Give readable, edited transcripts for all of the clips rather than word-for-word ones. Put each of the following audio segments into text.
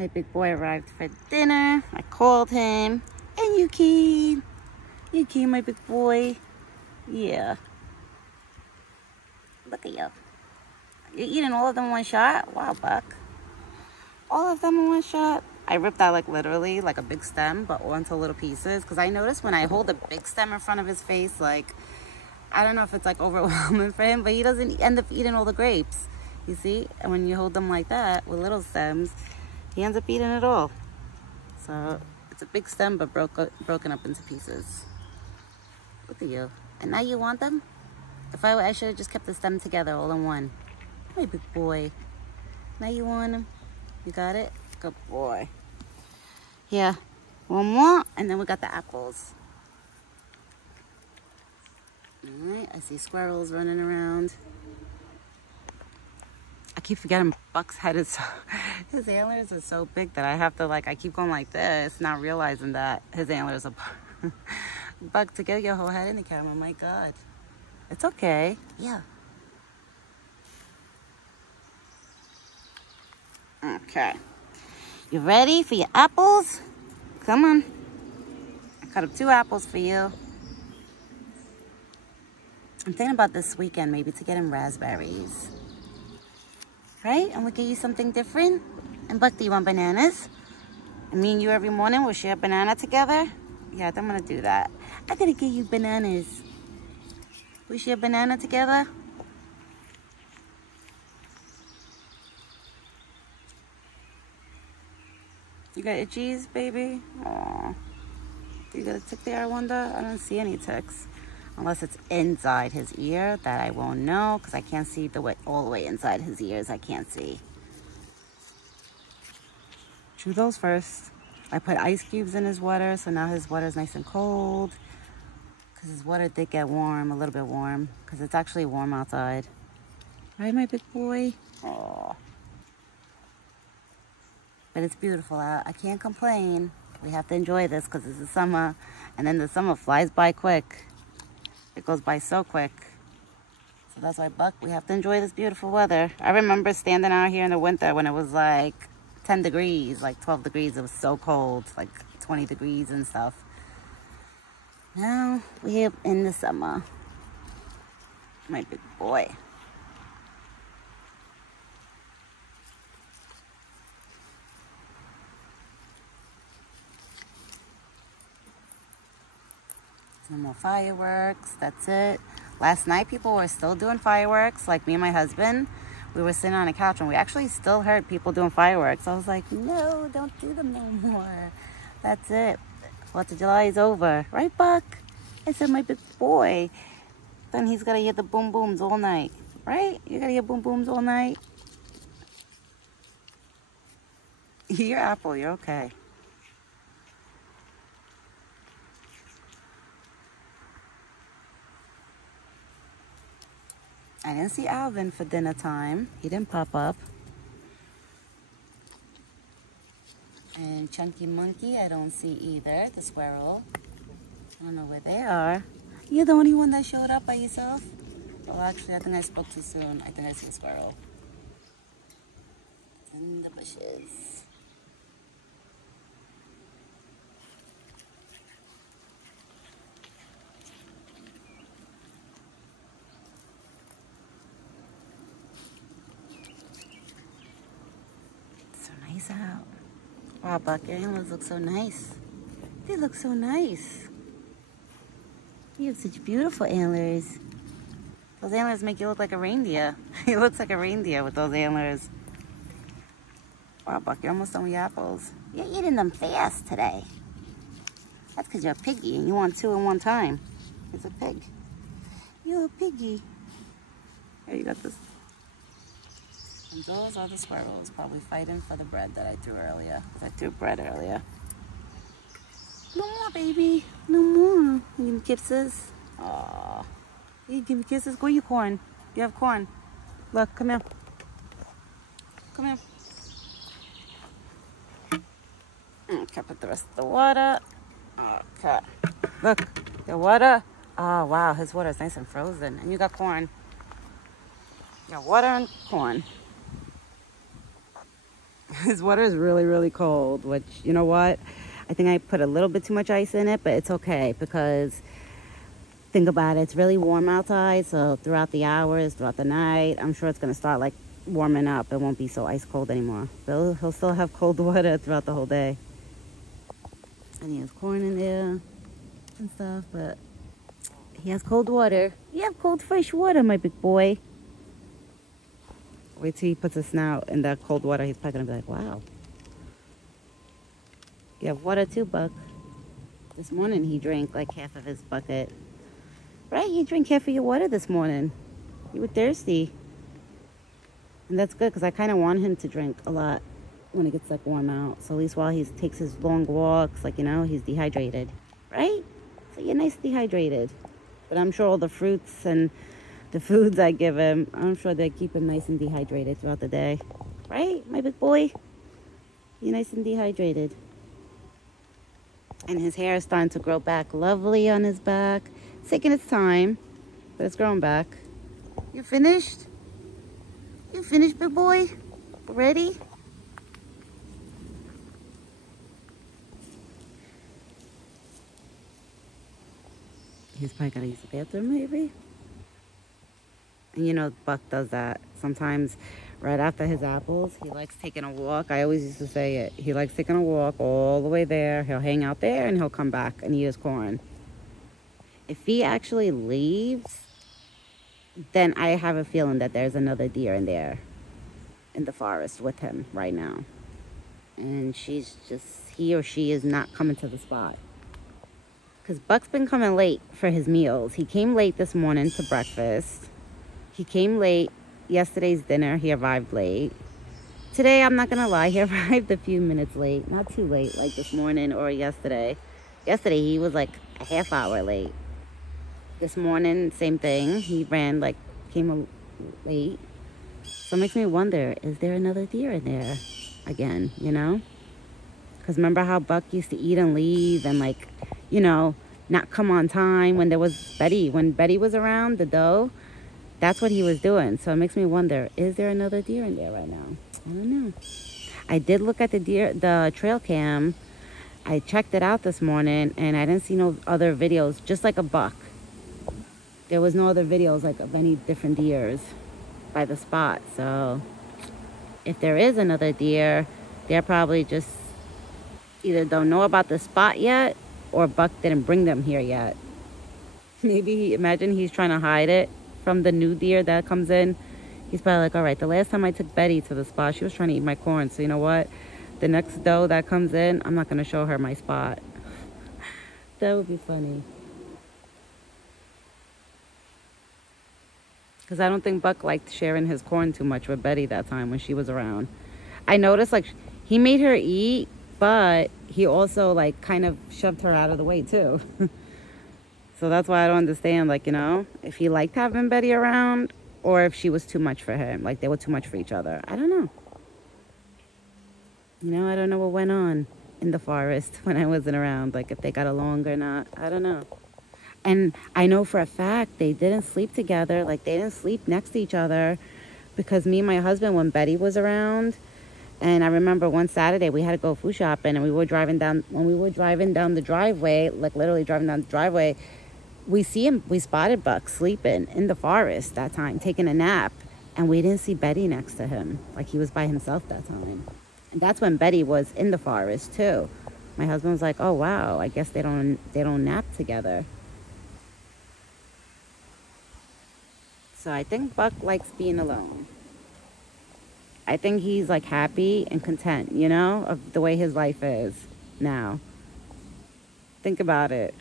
My big boy arrived for dinner. I called him. And you came. You came, my big boy. Yeah. Look at you. You're eating all of them in one shot? Wow, Buck. All of them in one shot? I ripped out like literally like a big stem, but all into little pieces. Because I noticed when I hold a big stem in front of his face, like, I don't know if it's like overwhelming for him, but he doesn't end up eating all the grapes. You see? And when you hold them like that with little stems, he ends up eating it all. So it's a big stem, but broken up into pieces. Look at you. And now you want them? If I should have just kept the stem together all in one. My big boy. Now you want them? You got it? Good boy. Yeah. One more, and then we got the apples. All right. I see squirrels running around. I keep forgetting Buck's head is so, his antlers are so big that I have to I keep going like this, not realizing that his antlers are, Buck, to get your whole head in the camera, my God. It's okay. Yeah. Okay. You ready for your apples? Come on. I cut up 2 apples for you. I'm thinking about this weekend maybe to get him raspberries. Right? And we'll get you something different. And Buck, do you want bananas? And me and you every morning will share a banana together? Yeah, I think I'm going to do that. I got to get you bananas. We share a banana together? You got itchies, baby? Aww. Do you got a tick there, I wonder? I don't see any ticks. Unless it's inside his ear, that I won't know, because I can't see all the way inside his ears. I can't see. Chew those first. I put ice cubes in his water, so now his water is nice and cold. Because his water did get warm, a little bit warm, because it's actually warm outside. Right, my big boy? Aww. But it's beautiful out. I can't complain. We have to enjoy this because it's the summer, and then the summer flies by quick. It goes by so quick. So that's why, Buck, we have to enjoy this beautiful weather. I remember standing out here in the winter when it was like 10 degrees, like 12 degrees. It was so cold, like 20 degrees and stuff. Now we're in the summer. My big boy. No more fireworks. That's it. Last night people were still doing fireworks. Like me and my husband, we were sitting on a couch and we actually still heard people doing fireworks. I was like, no, don't do them no more. That's it. 4th of July is over. Right, Buck? I said, my big boy. Then he's got to hear the boom booms all night. Right? You got to hear boom booms all night. You're Apple. You're okay. I didn't see Alvin for dinner time. He didn't pop up. And Chunky Monkey, I don't see either. The squirrel. I don't know where they are. You're the only one that showed up by yourself? Well, actually, I think I spoke too soon. I think I see a squirrel. It's in the bushes. Out. Wow, Buck, your antlers look so nice. They look so nice. You have such beautiful antlers. Those antlers make you look like a reindeer. He looks like a reindeer with those antlers. Wow, Buck, you're almost done with your apples. You're eating them fast today. That's because you're a piggy and you want 2 in one time. It's a pig. You're a piggy. Here, you got this. And those are the squirrels probably fighting for the bread that I threw earlier. I threw bread earlier. No more, baby. No more. You give me kisses? Aww. You give me kisses? Go eat your corn. You have corn. Look, come here. Come here. Okay, put the rest of the water. Okay. Look, the water. Oh, wow. His water is nice and frozen. And you got corn. You got water and corn. His water is really, really cold, which, you know what? I think I put a little bit too much ice in it, but it's okay because think about it. It's really warm outside, so throughout the hours, throughout the night, I'm sure it's going to start like warming up. It won't be so ice cold anymore. But he'll still have cold water throughout the whole day. And he has corn in there and stuff, but he has cold water. You have cold, fresh water, my big boy. Wait till he puts his snout in that cold water. He's probably going to be like, wow. You have water too, Buck. This morning he drank like half of his bucket. Right? You drank half of your water this morning. You were thirsty. And that's good because I kind of want him to drink a lot when it gets like warm out. So at least while he takes his long walks, like, you know, he's dehydrated. Right? So you're nice dehydrated. But I'm sure all the fruits and the foods I give him, I'm sure they keep him nice and dehydrated throughout the day. Right? My big boy? You're nice and dehydrated. And his hair is starting to grow back lovely on his back. It's taking its time, but it's growing back. You finished? You finished, big boy? Ready? He's probably gotta use the bathroom, maybe? And you know, Buck does that. Sometimes right after his apples, he likes taking a walk. I always used to say it. He likes taking a walk all the way there. He'll hang out there and he'll come back and eat his corn. If he actually leaves, then I have a feeling that there's another deer in there in the forest with him right now. And he or she is not coming to the spot. Because Buck's been coming late for his meals. He came late this morning to breakfast. He came late yesterday's dinner. He arrived late. Today, I'm not going to lie, he arrived a few minutes late. Not too late like this morning or yesterday. Yesterday, he was like a half hour late. This morning, same thing. He came late. So it makes me wonder, is there another deer in there again, you know? Because remember how Buck used to eat and leave and like, you know, not come on time when there was Betty. When Betty was around, the doe, that's what he was doing. So it makes me wonder, is there another deer in there right now? I don't know. I did look at the trail cam. I checked it out this morning and I didn't see no other videos, just like a buck. There was no other videos like of any different deers by the spot. So if there is another deer, they're probably just either don't know about the spot yet or Buck didn't bring them here yet. Maybe imagine he's trying to hide it from the new deer that comes in. He's probably like, all right, the last time I took Betty to the spot, she was trying to eat my corn. So you know what? The next doe that comes in, I'm not going to show her my spot. That would be funny. Because I don't think Buck liked sharing his corn too much with Betty that time when she was around. I noticed like he made her eat, but he also like kind of shoved her out of the way too. So that's why I don't understand, like, you know, if he liked having Betty around or if she was too much for him. Like they were too much for each other. I don't know. You know, I don't know what went on in the forest when I wasn't around. Like if they got along or not. I don't know. And I know for a fact they didn't sleep together. Like they didn't sleep next to each other because me and my husband, when Betty was around, and I remember one Saturday we had to go food shopping and when we were driving down the driveway, like literally driving down the driveway, we spotted Buck sleeping in the forest that time, taking a nap. And we didn't see Betty next to him. Like he was by himself that time. And that's when Betty was in the forest too. My husband was like, oh wow, I guess they don't nap together. So I think Buck likes being alone. I think he's like happy and content, you know, of the way his life is now. Think about it.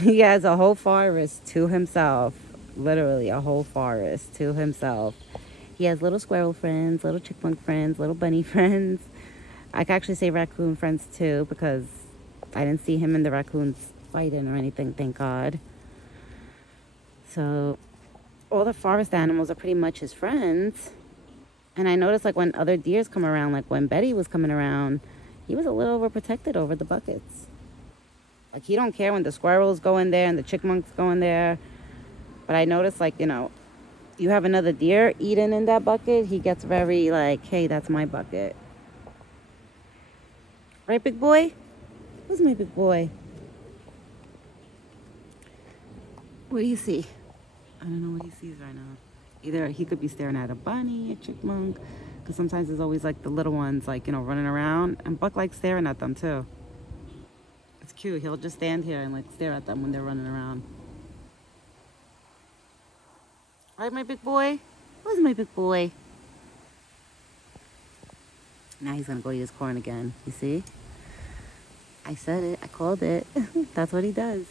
He has a whole forest to himself. Literally a whole forest to himself. He has little squirrel friends, little chipmunk friends, little bunny friends. I can actually say raccoon friends too because I didn't see him and the raccoons fighting or anything, thank God. So all the forest animals are pretty much his friends. And I noticed like when other deers come around, like when Betty was coming around, he was a little overprotected over the buckets. Like he don't care when the squirrels go in there and the chipmunks go in there. But I noticed like, you know, you have another deer eating in that bucket, he gets very like, hey, that's my bucket. Right, big boy? Who's my big boy? What do you see? I don't know what he sees right now. Either he could be staring at a bunny, a chipmunk, because sometimes there's always like the little ones, like, you know, running around. And Buck likes staring at them too. It's cute. He'll just stand here and like stare at them when they're running around. Right, my big boy? Who's my big boy? Now he's gonna go eat his corn again. You see? I said it. I called it. That's what he does.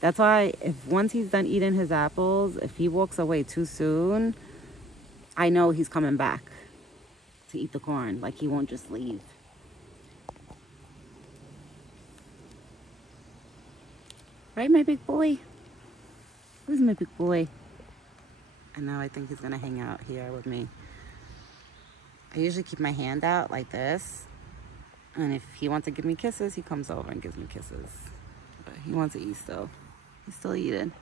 That's why if once he's done eating his apples, if he walks away too soon, I know he's coming back to eat the corn. Like, he won't just leave. Right, my big boy? Who's my big boy? And now I think he's gonna hang out here with me. I usually keep my hand out like this. And if he wants to give me kisses, he comes over and gives me kisses. But he wants to eat still. He's still eating.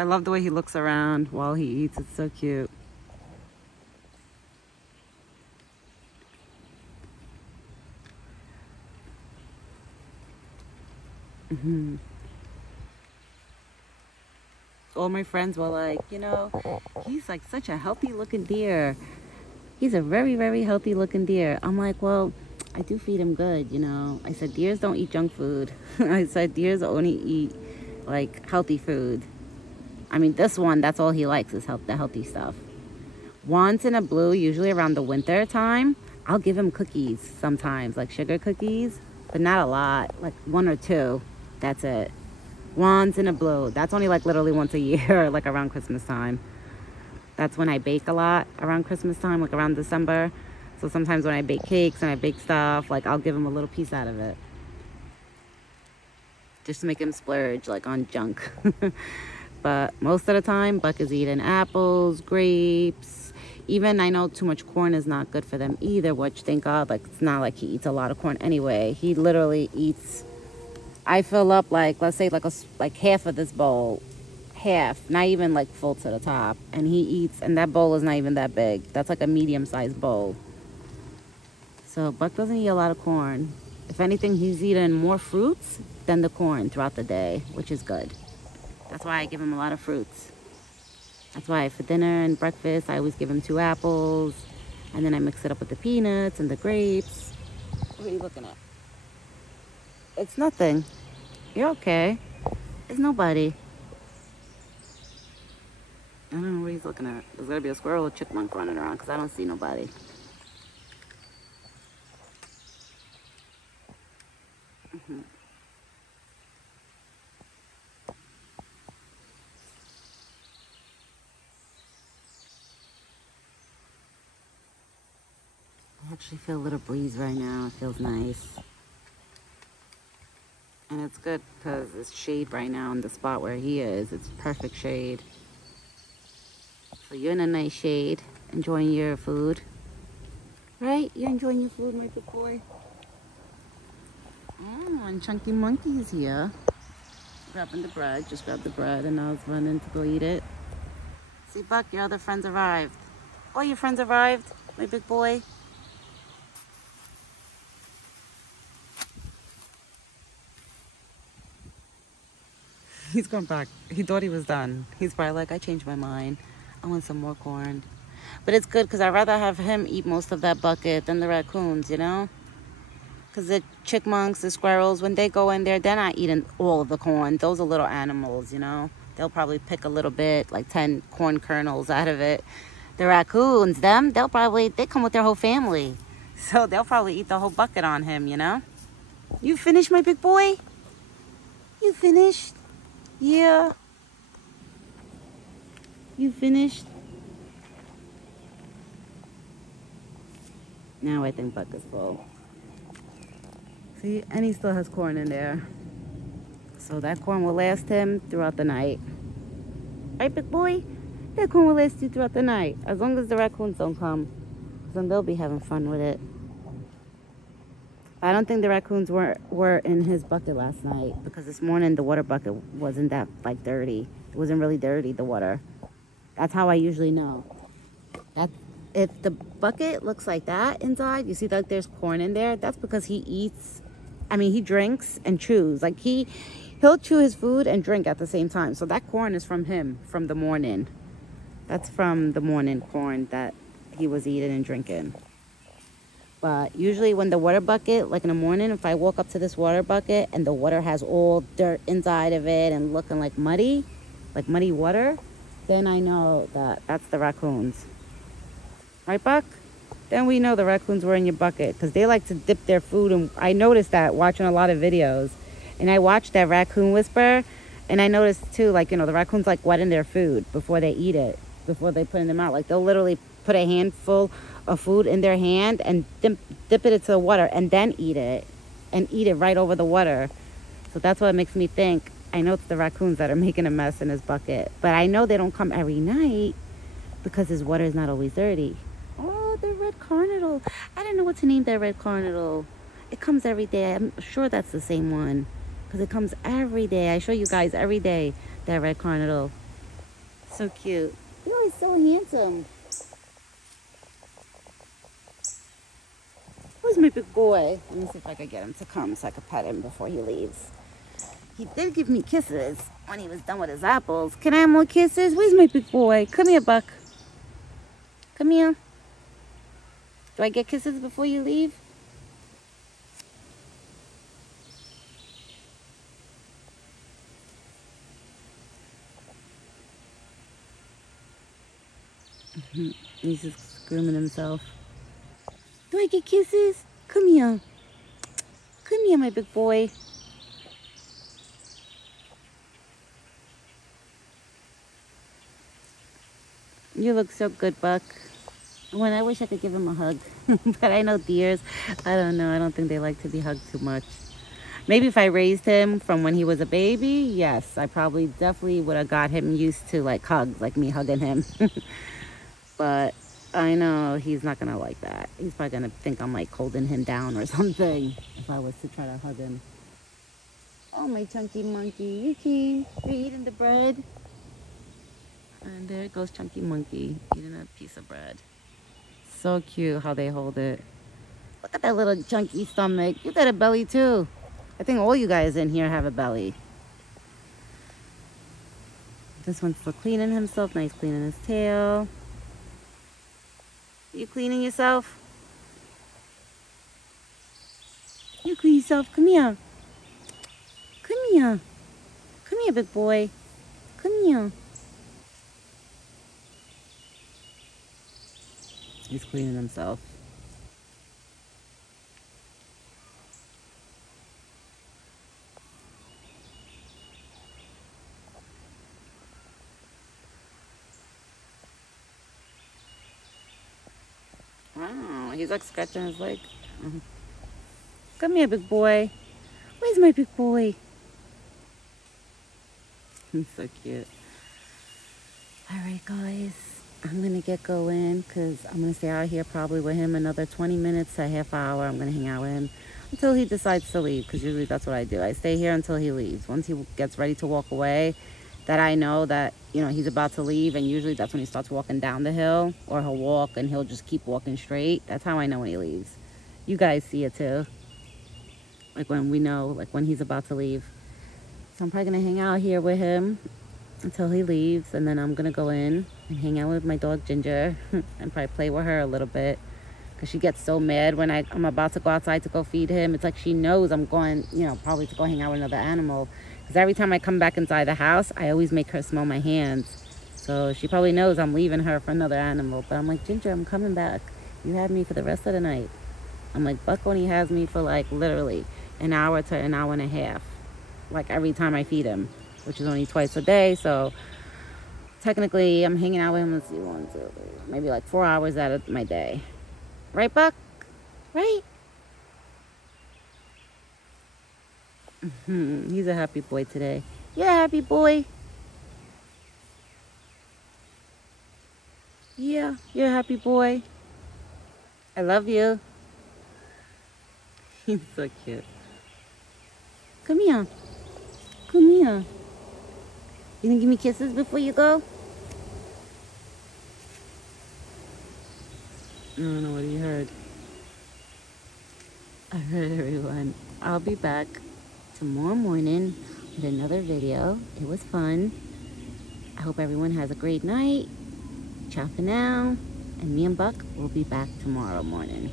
I love the way he looks around while he eats. It's so cute. All my friends were like, you know, he's like such a healthy looking deer. He's a very, very healthy looking deer. I'm like, well, I do feed him good, you know. I said, deers don't eat junk food. I said, deers only eat like healthy food. I mean, this one, that's all he likes is the healthy stuff. Once in a blue, usually around the winter time, I'll give him cookies sometimes, like sugar cookies, but not a lot, like 1 or 2. That's it. Once in a blue. That's only like literally once a year, like around Christmas time. That's when I bake a lot around Christmas time, like around December. So sometimes when I bake cakes and I bake stuff, like I'll give him a little piece out of it. Just to make him splurge, like on junk. But most of the time, Buck is eating apples, grapes. Even I know too much corn is not good for them either, which thank God, like it's not like he eats a lot of corn anyway. He literally eats, I fill up like, let's say like half of this bowl. Half, not even like full to the top. And he eats, and that bowl is not even that big. That's like a medium-sized bowl. So Buck doesn't eat a lot of corn. If anything, he's eating more fruits than the corn throughout the day, which is good. That's why I give him a lot of fruits. That's why for dinner and breakfast, I always give him 2 apples. And then I mix it up with the peanuts and the grapes. What are you looking at? It's nothing. You're okay. It's nobody. I don't know what he's looking at. There's gotta be a squirrel or chipmunk running around because I don't see nobody. I actually feel a little breeze right now. It feels nice. And it's good because it's shade right now in the spot where he is. It's perfect shade. So you're in a nice shade, enjoying your food. Right? You're enjoying your food, my good boy. Oh, and Chunky Monkey is here. Grabbing the bread. Just grabbed the bread and I was running to go eat it. See, Buck, your other friends arrived. All your friends arrived, my big boy. He's going back. He thought he was done. He's probably like, I changed my mind. I want some more corn. But it's good because I'd rather have him eat most of that bucket than the raccoons, you know? Because the chipmunks, the squirrels, when they go in there, they're not eating all of the corn. Those are little animals, you know? They'll probably pick a little bit, like 10 corn kernels out of it. The raccoons, they come with their whole family. So they'll probably eat the whole bucket on him, you know? You finished, my big boy? You finished? Yeah. You finished? Now I think Buck is full. See, and he still has corn in there. So that corn will last him throughout the night. Right, big boy? That corn will last you throughout the night. As long as the raccoons don't come. Then they'll be having fun with it. I don't think the raccoons were in his bucket last night because this morning the water bucket wasn't that like dirty. It wasn't really dirty, the water. That's how I usually know. That if the bucket looks like that inside, you see like there's corn in there, that's because he eats, I mean, he drinks and chews. Like he'll chew his food and drink at the same time. So that corn is from him from the morning. That's from the morning corn that he was eating and drinking. But usually when the water bucket, like in the morning, if I walk up to this water bucket and the water has all dirt inside of it and looking like muddy water, then I know that that's the raccoons. Right, Buck? Then we know the raccoons were in your bucket because they like to dip their food. And I noticed that watching a lot of videos. And I watched that Raccoon Whisperer. And I noticed too, like, you know, the raccoons like wetting their food before they eat it, before they put it in their mouth. Like they'll literally put a handful of food in their hand and dip it into the water and then eat it. And eat it right over the water. So that's what makes me think, I know it's the raccoons that are making a mess in his bucket. But I know they don't come every night because his water is not always dirty. Oh, the red cornadal. I didn't know what to name that red cornadal. It comes every day. I'm sure that's the same one. Because it comes every day. I show you guys every day that red cornadal. So cute. Oh, he's so handsome. Who's my big boy? Let me see if I could get him to come so I could pet him before he leaves. He did give me kisses when he was done with his apples. Can I have more kisses? Where's my big boy? Come here, Buck. Come here. Do I get kisses before you leave? He's just grooming himself. Do I get kisses? Come here. Come here, my big boy. You look so good, Buck. When I wish I could give him a hug. But I know deers, I don't know. I don't think they like to be hugged too much. Maybe if I raised him from when he was a baby, yes, I probably definitely would have got him used to like hugs, like me hugging him. But I know he's not gonna like that. He's probably gonna think I'm like holding him down or something if I was to try to hug him. Oh, my chunky monkey, you came. You're eating the bread. And there goes Chunky Monkey eating a piece of bread. So cute how they hold it. Look at that little chunky stomach. You got a belly too. I think all you guys in here have a belly. This one's still cleaning himself. Nice cleaning his tail. You cleaning yourself? You clean yourself. Come here. Come here. Come here, big boy. Come here. He's cleaning himself. Wow, he's like scratching his leg. Come here, big boy. Where's my big boy? He's so cute. All right, guys. I'm going to get going because I'm going to stay out here probably with him another 20 minutes to a half hour. I'm going to hang out with him until he decides to leave because usually that's what I do. I stay here until he leaves. Once he gets ready to walk away, that I know that, you know, he's about to leave, and usually that's when he starts walking down the hill, or he'll walk and he'll just keep walking straight. That's how I know when he leaves. You guys see it too. Like when we know, like when he's about to leave. So I'm probably going to hang out here with him until he leaves, and then I'm gonna go in and hang out with my dog Ginger and probably play with her a little bit because she gets so mad when I'm about to go outside to go feed him. It's like she knows I'm going, you know, probably to go hang out with another animal, because every time I come back inside the house I always make her smell my hands, so she probably knows I'm leaving her for another animal. But I'm like, Ginger, I'm coming back. You have me for the rest of the night. I'm like, Buck only has me for like literally an hour to an hour and a half, like every time I feed him, which is only twice a day. So technically I'm hanging out with him, let's see, 1, 2, 3, maybe like 4 hours out of my day. Right, Buck? Right? He's a happy boy today. You're a happy boy. Yeah, you're a happy boy. I love you. He's so cute. Come here. Come here. You gonna give me kisses before you go? I don't know what he heard. Alright, everyone. I'll be back tomorrow morning with another video. It was fun. I hope everyone has a great night. Ciao for now. And me and Buck will be back tomorrow morning.